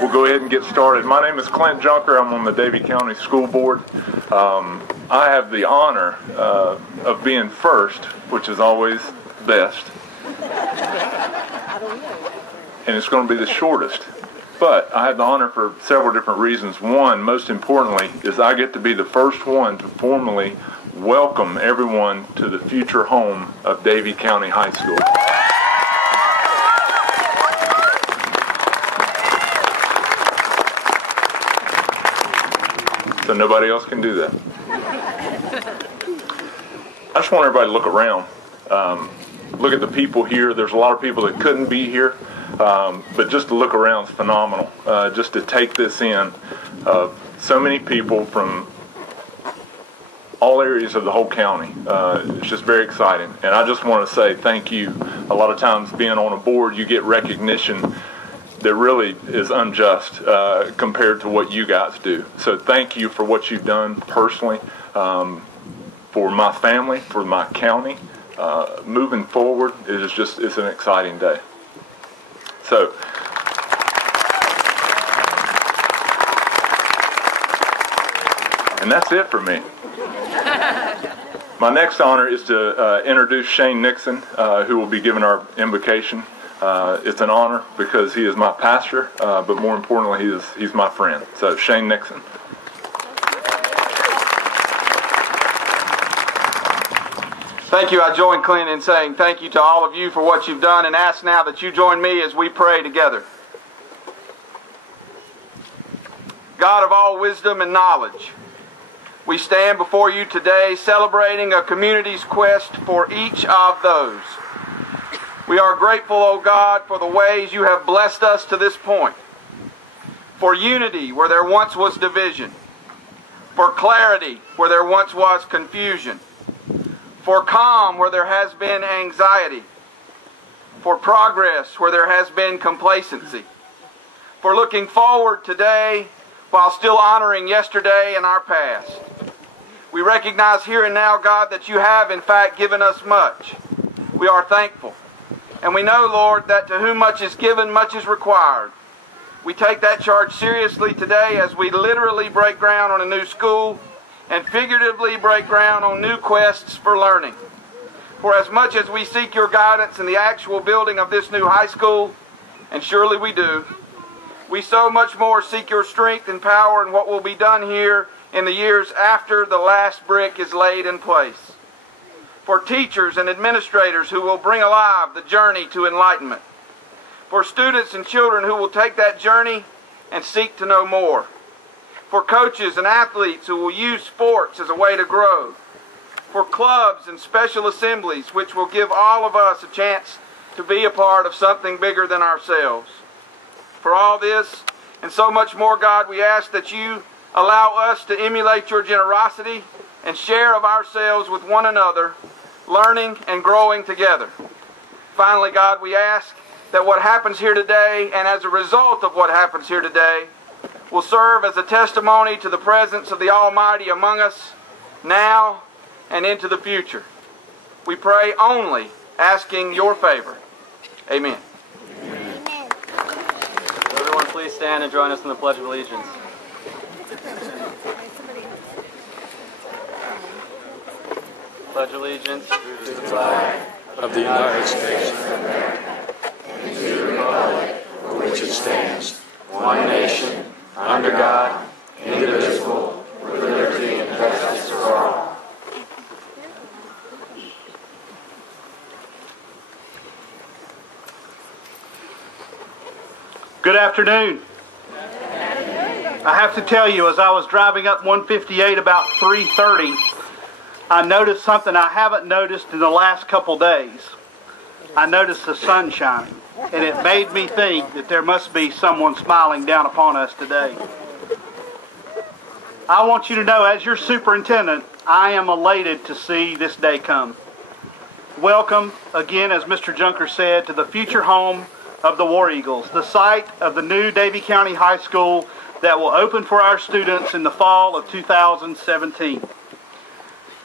We'll go ahead and get started. My name is Clint Junker. I'm on the Davie County School Board. I have the honor of being first, which is always best. And it's going to be the shortest. But I have the honor for several different reasons. One, most importantly, is I get to be the first one to formally welcome everyone to the future home of Davie County High School. So nobody else can do that. I just want everybody to look around. Look at the people here. There's a lot of people that couldn't be here, but just to look around is phenomenal. Just to take this in, so many people from all areas of the whole county. It's just very exciting. And I just want to say thank you. A lot of times being on a board, you get recognition that really is unjust compared to what you guys do. So thank you for what you've done personally, for my family, for my county. Moving forward, it's an exciting day. So, and that's it for me. My next honor is to introduce Shane Nixon, who will be giving our invocation. It's an honor because he is my pastor, but more importantly, he's my friend. So, Shane Nixon. Thank you. I join Clint in saying thank you to all of you for what you've done, and ask now that you join me as we pray together. God of all wisdom and knowledge, we stand before you today celebrating a community's quest for each of those. We are grateful, O God, for the ways you have blessed us to this point, for unity where there once was division, for clarity where there once was confusion, for calm where there has been anxiety, for progress where there has been complacency, for looking forward today while still honoring yesterday and our past. We recognize here and now, God, that you have in fact given us much. We are thankful. And we know, Lord, that to whom much is given, much is required. We take that charge seriously today as we literally break ground on a new school and figuratively break ground on new quests for learning. For as much as we seek your guidance in the actual building of this new high school, and surely we do, we so much more seek your strength and power in what will be done here in the years after the last brick is laid in place. For teachers and administrators who will bring alive the journey to enlightenment. For students and children who will take that journey and seek to know more. For coaches and athletes who will use sports as a way to grow. For clubs and special assemblies which will give all of us a chance to be a part of something bigger than ourselves. For all this and so much more, God, we ask that you allow us to emulate your generosity and share of ourselves with one another, learning and growing together. Finally, God, we ask that what happens here today, and as a result of what happens here today, will serve as a testimony to the presence of the Almighty among us now and into the future. We pray only asking your favor. Amen. Amen. Everyone please stand and join us in the Pledge of Allegiance. Pledge allegiance to the flag of the United States of America and to the republic for which it stands, one nation, under God, indivisible, with liberty and justice for all. Good afternoon. I have to tell you, as I was driving up 158 about 3:30, I noticed something I haven't noticed in the last couple days. I noticed the sun shining, and it made me think that there must be someone smiling down upon us today. I want you to know, as your superintendent, I am elated to see this day come. Welcome, again, as Mr. Junker said, to the future home of the War Eagles, the site of the new Davie County High School that will open for our students in the fall of 2017.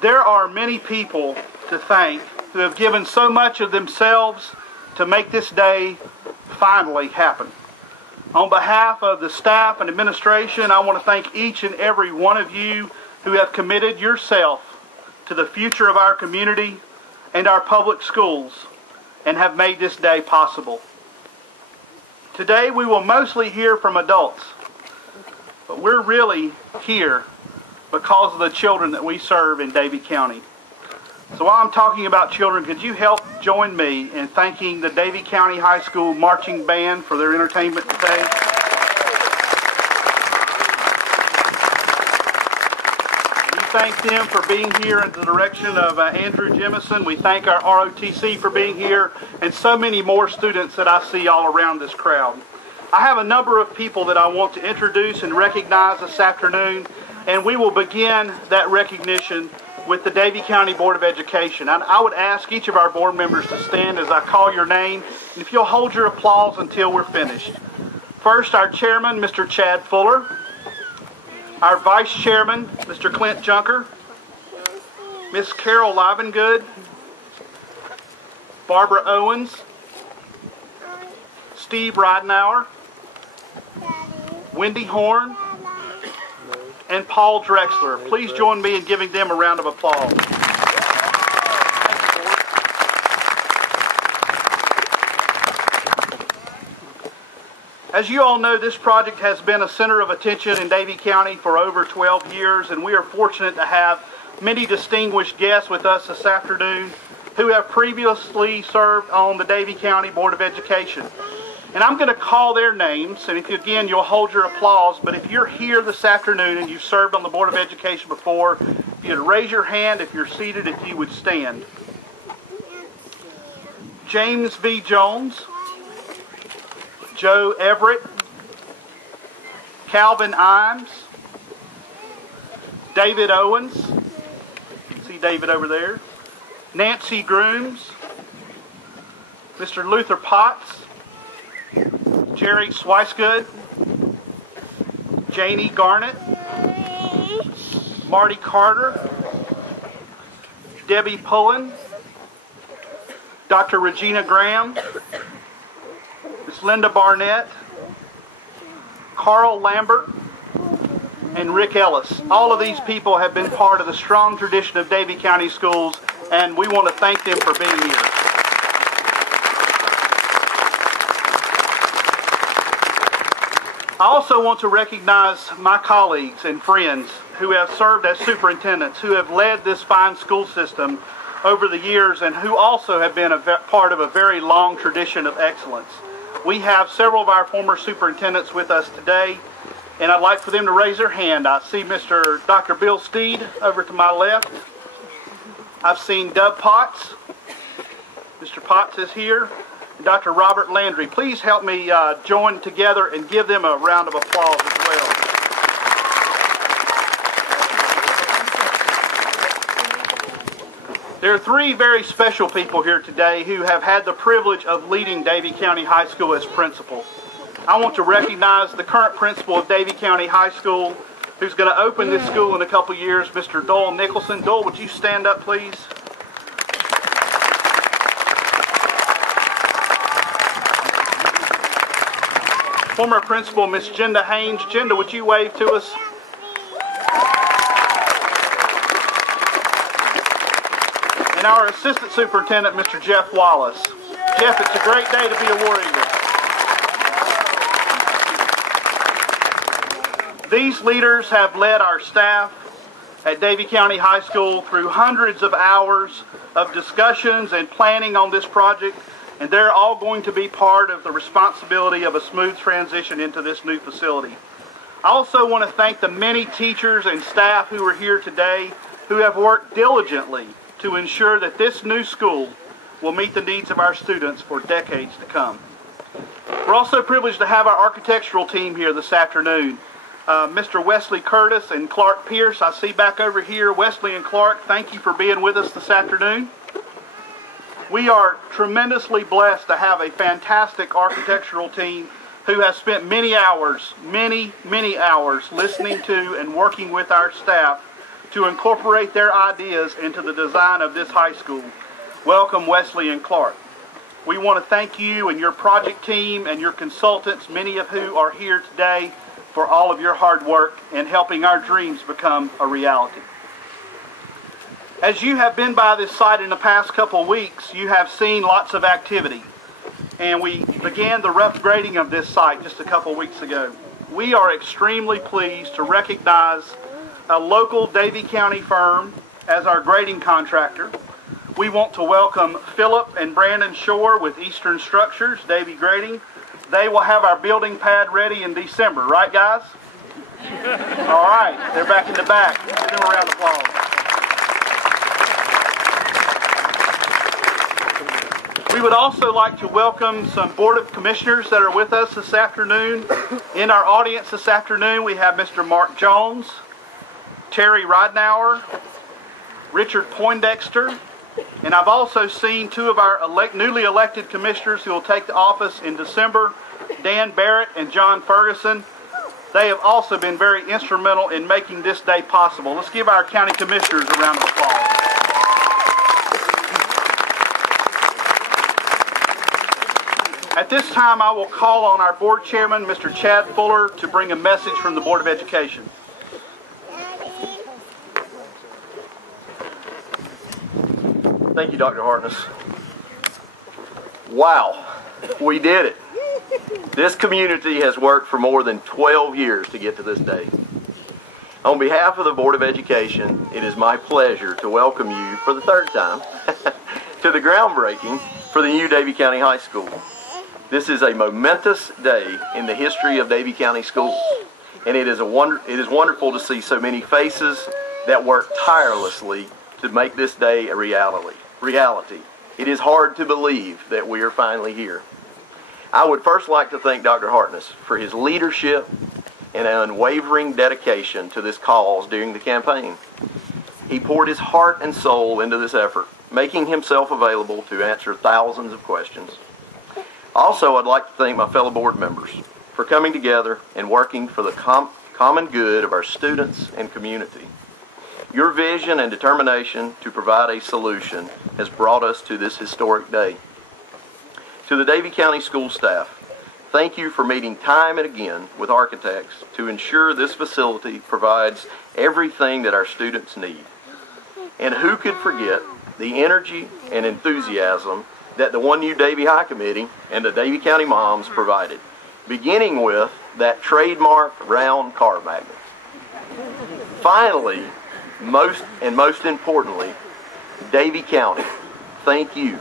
There are many people to thank who have given so much of themselves to make this day finally happen. On behalf of the staff and administration, I want to thank each and every one of you who have committed yourself to the future of our community and our public schools and have made this day possible. Today we will mostly hear from adults, but we're really here because of the children that we serve in Davie County. So while I'm talking about children, could you help join me in thanking the Davie County High School Marching Band for their entertainment today? We thank them for being here in the direction of Andrew Jemison. We thank our ROTC for being here and so many more students that I see all around this crowd. I have a number of people that I want to introduce and recognize this afternoon, and we will begin that recognition with the Davie County Board of Education. I would ask each of our board members to stand as I call your name, and if you'll hold your applause until we're finished. First, our chairman, Mr. Chad Fuller. Our vice chairman, Mr. Clint Junker. Miss Carol Livengood. Barbara Owens. Steve Ridenauer. Wendy Horn. And Paul Drexler. Please join me in giving them a round of applause. As you all know, this project has been a center of attention in Davie County for over 12 years, and we are fortunate to have many distinguished guests with us this afternoon who have previously served on the Davie County Board of Education. And I'm going to call their names, and if again you'll hold your applause, but if you're here this afternoon and you've served on the Board of Education before, if you'd raise your hand, if you're seated, if you would stand. James V. Jones, Joe Everett, Calvin Imes, David Owens, see David over there, Nancy Grooms, Mr. Luther Potts, Jerry Swicegood, Janie Garnett, Marty Carter, Debbie Pullen, Dr. Regina Graham, Miss Linda Barnett, Carl Lambert, and Rick Ellis. All of these people have been part of the strong tradition of Davie County Schools, and we want to thank them for being here. I also want to recognize my colleagues and friends who have served as superintendents, who have led this fine school system over the years, and who also have been a part of a very long tradition of excellence. We have several of our former superintendents with us today, and I'd like for them to raise their hand. I see Dr. Bill Steed over to my left. I've seen Dub Potts. Mr. Potts is here. Dr. Robert Landry. Please help me join together and give them a round of applause as well. There are three very special people here today who have had the privilege of leading Davie County High School as principal. I want to recognize the current principal of Davie County High School, who's going to open this school in a couple years, Mr. Doyle Nicholson. Doyle, would you stand up, please? Former principal, Miss Jenda Haynes. Jenda, would you wave to us? And our assistant superintendent, Mr. Jeff Wallace. Jeff, it's a great day to be a War Eagle. These leaders have led our staff at Davie County High School through hundreds of hours of discussions and planning on this project, and they're all going to be part of the responsibility of a smooth transition into this new facility. I also want to thank the many teachers and staff who are here today who have worked diligently to ensure that this new school will meet the needs of our students for decades to come. We're also privileged to have our architectural team here this afternoon. Mr. Wesley Curtis and Clark Pierce, I see back over here. Wesley and Clark, thank you for being with us this afternoon. We are tremendously blessed to have a fantastic architectural team who has spent many hours listening to and working with our staff to incorporate their ideas into the design of this high school. Welcome, Wesley and Clark. We want to thank you and your project team and your consultants, many of who are here today, for all of your hard work in helping our dreams become a reality. As you have been by this site in the past couple of weeks, you have seen lots of activity. And we began the rough grading of this site just a couple of weeks ago. We are extremely pleased to recognize a local Davie County firm as our grading contractor. We want to welcome Philip and Brandon Shore with Eastern Structures, Davie Grading. They will have our building pad ready in December, right guys? All right, they're back in the back. Give them a round of applause. We would also like to welcome some Board of Commissioners that are with us this afternoon. In our audience this afternoon, we have Mr. Mark Jones, Terry Ridenauer, Richard Poindexter, and I've also seen two of our newly elected commissioners who will take the office in December, Dan Barrett and John Ferguson. They have also been very instrumental in making this day possible. Let's give our county commissioners a round of applause. At this time, I will call on our board chairman, Mr. Chad Fuller, to bring a message from the Board of Education. Thank you, Dr. Hartness. Wow, we did it. This community has worked for more than 12 years to get to this day. On behalf of the Board of Education, it is my pleasure to welcome you for the third time to the groundbreaking for the new Davie County High School. This is a momentous day in the history of Davie County schools, and it is wonderful to see so many faces that work tirelessly to make this day a reality. It is hard to believe that we are finally here. I would first like to thank Dr. Hartness for his leadership and unwavering dedication to this cause during the campaign. He poured his heart and soul into this effort, making himself available to answer thousands of questions. Also, I'd like to thank my fellow board members for coming together and working for the common good of our students and community. Your vision and determination to provide a solution has brought us to this historic day. To the Davie County school staff, thank you for meeting time and again with architects to ensure this facility provides everything that our students need. And who could forget the energy and enthusiasm that the One New Davie High Committee and the Davie County moms provided, beginning with that trademark round car magnet. Finally, most importantly, Davie County, thank you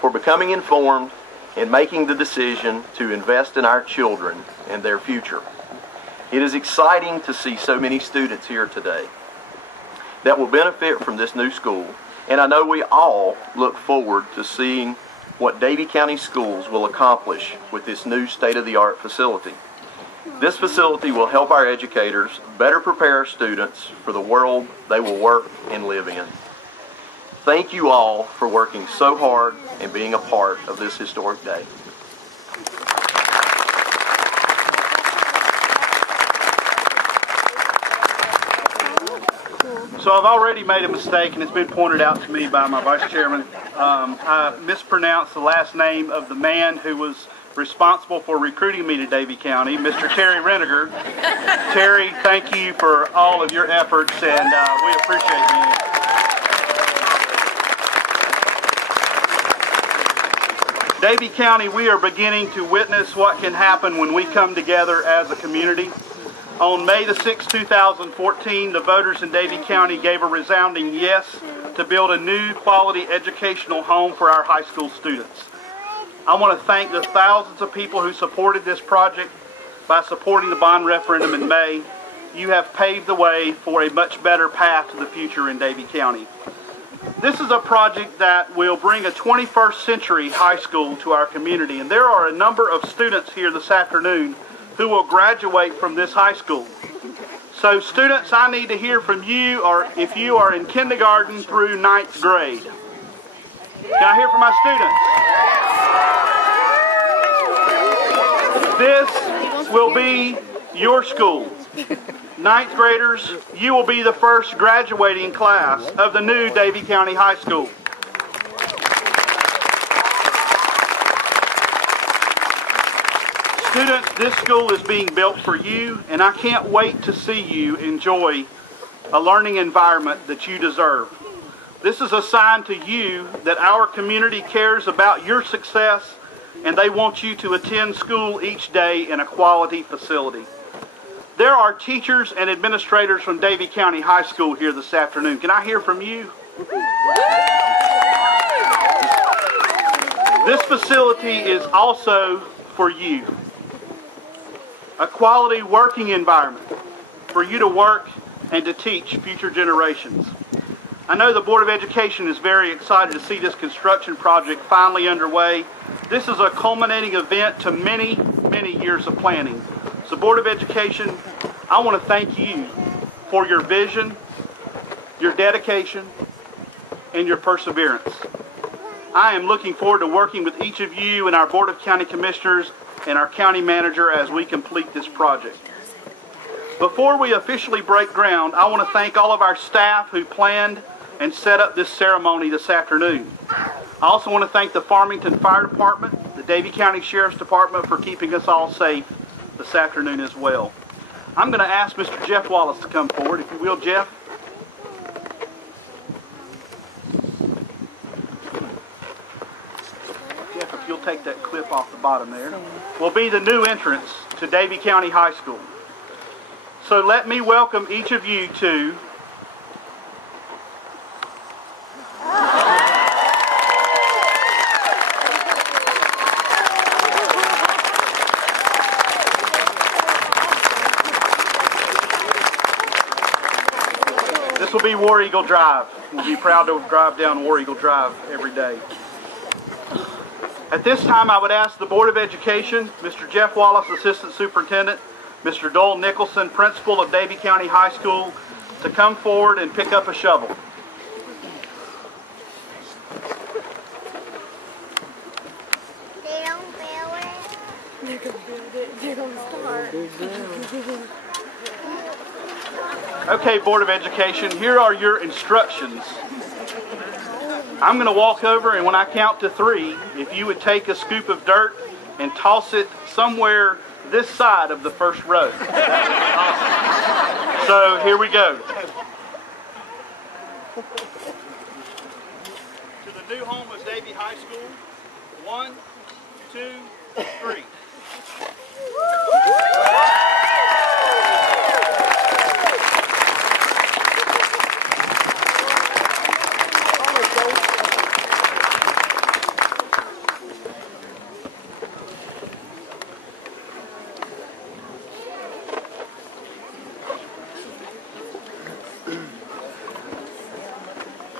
for becoming informed and making the decision to invest in our children and their future. It is exciting to see so many students here today that will benefit from this new school, and I know we all look forward to seeing what Davie County schools will accomplish with this new state-of-the-art facility. This facility will help our educators better prepare our students for the world they will work and live in. Thank you all for working so hard and being a part of this historic day. So I've already made a mistake, and it's been pointed out to me by my vice chairman. I mispronounced the last name of the man who was responsible for recruiting me to Davie County, Mr. Terry Reniger. Terry, thank you for all of your efforts, and we appreciate you. Davie County, we are beginning to witness what can happen when we come together as a community. On May the 6th, 2014, the voters in Davie County gave a resounding yes to build a new quality educational home for our high school students. I want to thank the thousands of people who supported this project by supporting the bond referendum in May. You have paved the way for a much better path to the future in Davie County. This is a project that will bring a 21st century high school to our community, and there are a number of students here this afternoon who will graduate from this high school. So students, I need to hear from you, or if you are in kindergarten through 9th grade. Can I hear from my students? This will be your school. 9th graders, you will be the first graduating class of the new Davie County High School. This school is being built for you, and I can't wait to see you enjoy a learning environment that you deserve. This is a sign to you that our community cares about your success, and they want you to attend school each day in a quality facility. There are teachers and administrators from Davie County High School here this afternoon. Can I hear from you? This facility is also for you. A quality working environment for you to work and to teach future generations. I know the Board of Education is very excited to see this construction project finally underway. This is a culminating event to many, many years of planning. So Board of Education, I want to thank you for your vision, your dedication, and your perseverance. I am looking forward to working with each of you and our Board of County Commissioners and our county manager as we complete this project. Before we officially break ground, I want to thank all of our staff who planned and set up this ceremony this afternoon. I also want to thank the Farmington Fire Department, the Davie County Sheriff's Department for keeping us all safe this afternoon as well. I'm going to ask Mr. Jeff Wallace to come forward. If you will, Jeff. Jeff, if you'll take that clip off the bottom there, will be the new entrance to Davie County High School. So let me welcome each of you to this will be War Eagle Drive. We'll be proud to drive down War Eagle Drive every day. At this time, I would ask the Board of Education, Mr. Jeff Wallace, Assistant Superintendent, Mr. Dole Nicholson, Principal of Davie County High School, to come forward and pick up a shovel. They don't build it. You can build it. You don't start. Okay, Board of Education, here are your instructions. I'm going to walk over, and when I count to 3, if you would take a scoop of dirt and toss it somewhere this side of the first row. Awesome. So here we go. To the new home of Davie High School. 1, 2, 3.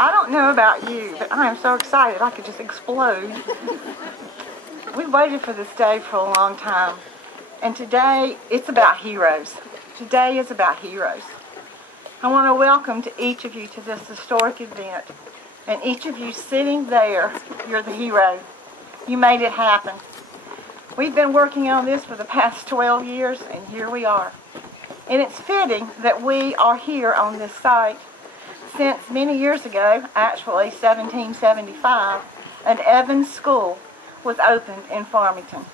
I don't know about you, but I am so excited I could just explode. We waited for this day for a long time, and today it's about heroes. Today is about heroes. I want to welcome to each of you to this historic event, and each of you sitting there, you're the hero. You made it happen. We've been working on this for the past 12 years, and here we are. And it's fitting that we are here on this site since many years ago, actually 1775, an Evans School was opened in Farmington.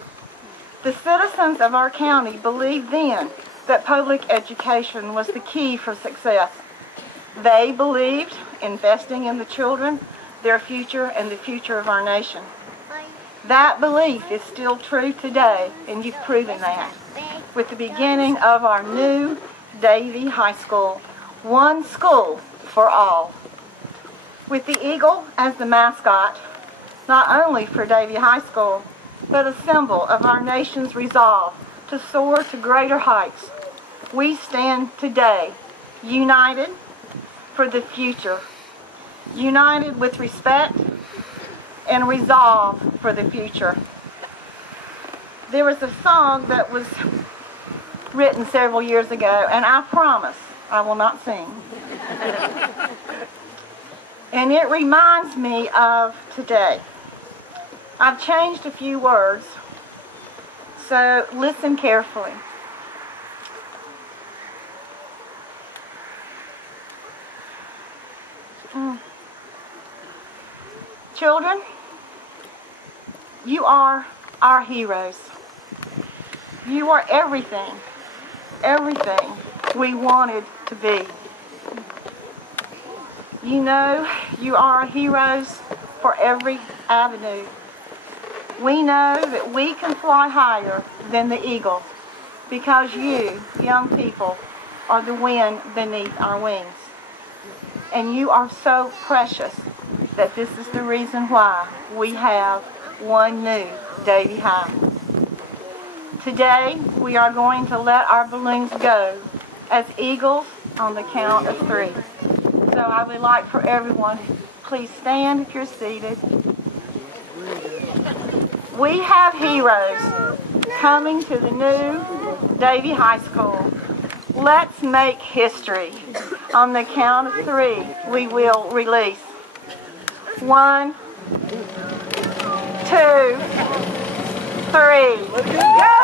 The citizens of our county believed then that public education was the key for success. They believed investing in the children, their future, and the future of our nation. That belief is still true today, and you've proven that with the beginning of our new Davie High School, one school for all. With the eagle as the mascot, not only for Davie High School, but a symbol of our nation's resolve to soar to greater heights, we stand today united for the future, united with respect and resolve for the future. There was a song that was written several years ago, and I promise I will not sing. And it reminds me of today. I've changed a few words, so listen carefully. Children, you are our heroes. You are everything we wanted to be. You know, you are heroes for every avenue. We know that we can fly higher than the eagle because you, young people, are the wind beneath our wings. And you are so precious that this is the reason why we have one new Davie High. Today, we are going to let our balloons go as eagles on the count of 3. So I would like for everyone, please stand if you're seated. We have heroes coming to the new Davie High School. Let's make history. On the count of 3, we will release. 1, 2, 3. Go!